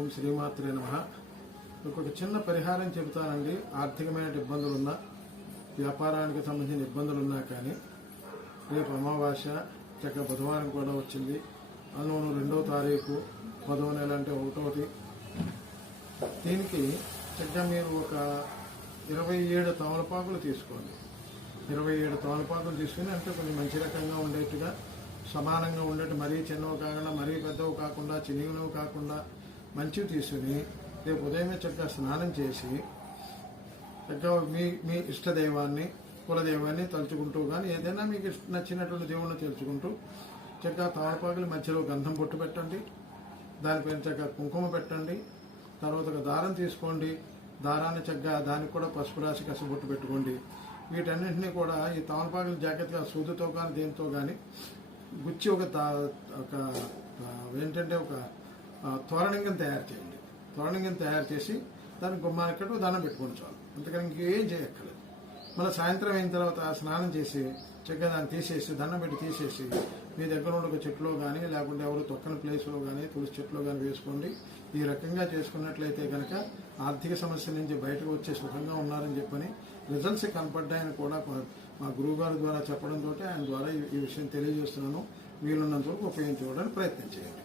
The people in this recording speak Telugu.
ఓం శ్రీమాత్రే నమః. ఒక చిన్న పరిహారం చెబుతానండి. ఆర్థికమైన ఇబ్బందులున్నా, వ్యాపారానికి సంబంధించిన ఇబ్బందులున్నా కానీ రేపు అమావాస్య చక్కగా బుధవారం కూడా వచ్చింది. అందులో 2వ తారీఖు 10వ నెల అంటే 1వది. దీనికి చక్కగా మీరు ఒక 27 తమలపాకులు తీసుకోండి. 27 తమలపాకులు తీసుకుని అంటే కొంచెం మంచి రకంగా ఉండేట్టుగా, సమానంగా ఉండేట్టు, మరీ చిన్నవి కాకుండా మరీ పెద్దవి కాకుండా చిన్నవి కాకుండా మంచివి తీసుకుని రేపు ఉదయమే చక్కగా స్నానం చేసి చక్కగా మీ ఇష్టదైవాన్ని, కులదైవాన్ని తలుచుకుంటూ కానీ ఏదైనా మీకు నచ్చినటువంటి దేవుణ్ణి తెలుసుకుంటూ చక్కగా తమలపాకుల మధ్యలో గంధం బొట్టు పెట్టండి. దానిపైన చక్కగా కుంకుమ పెట్టండి. తర్వాత ఒక దారం తీసుకోండి. దారాన్ని చక్కగా దానికి కూడా పసుపు రాసి కసబొట్టు పెట్టుకోండి. వీటన్నింటినీ కూడా ఈ తమలపాకులు జాగ్రత్తగా సూదితో కానీ దేనితో కానీ గుచ్చి ఒక ఏంటంటే ఒక తోరణంగా తయారు చేయండి. తోరణంగా తయారు చేసి దానికి గుమ్మానికట్టు దండం పెట్టుకోండి చాలు. అంతకని ఇంకేం చేయక్కర్లేదు. మళ్ళీ సాయంత్రం అయిన తర్వాత స్నానం చేసి చక్కగా దాన్ని తీసేసి దండం పెట్టి తీసేసి మీ దగ్గర ఉన్న ఒక చెట్లో కానీ లేకుంటే ఎవరు తొక్కని ప్లేస్లో కానీ తులసి చెట్లో కానీ వేసుకోండి. ఈ రకంగా చేసుకున్నట్లయితే కనుక ఆర్థిక సమస్యల నుంచి బయటకు వచ్చే సుఖంగా ఉన్నారని చెప్పని రిజల్ట్స్ కనపడ్డాయని కూడా మా గురువు గారి ద్వారా చెప్పడంతో ఆయన ద్వారా ఈ విషయం తెలియజేస్తున్నాను. వీలున్నంత వరకు ఉపయోగించుకోవడానికి ప్రయత్నం చేయండి.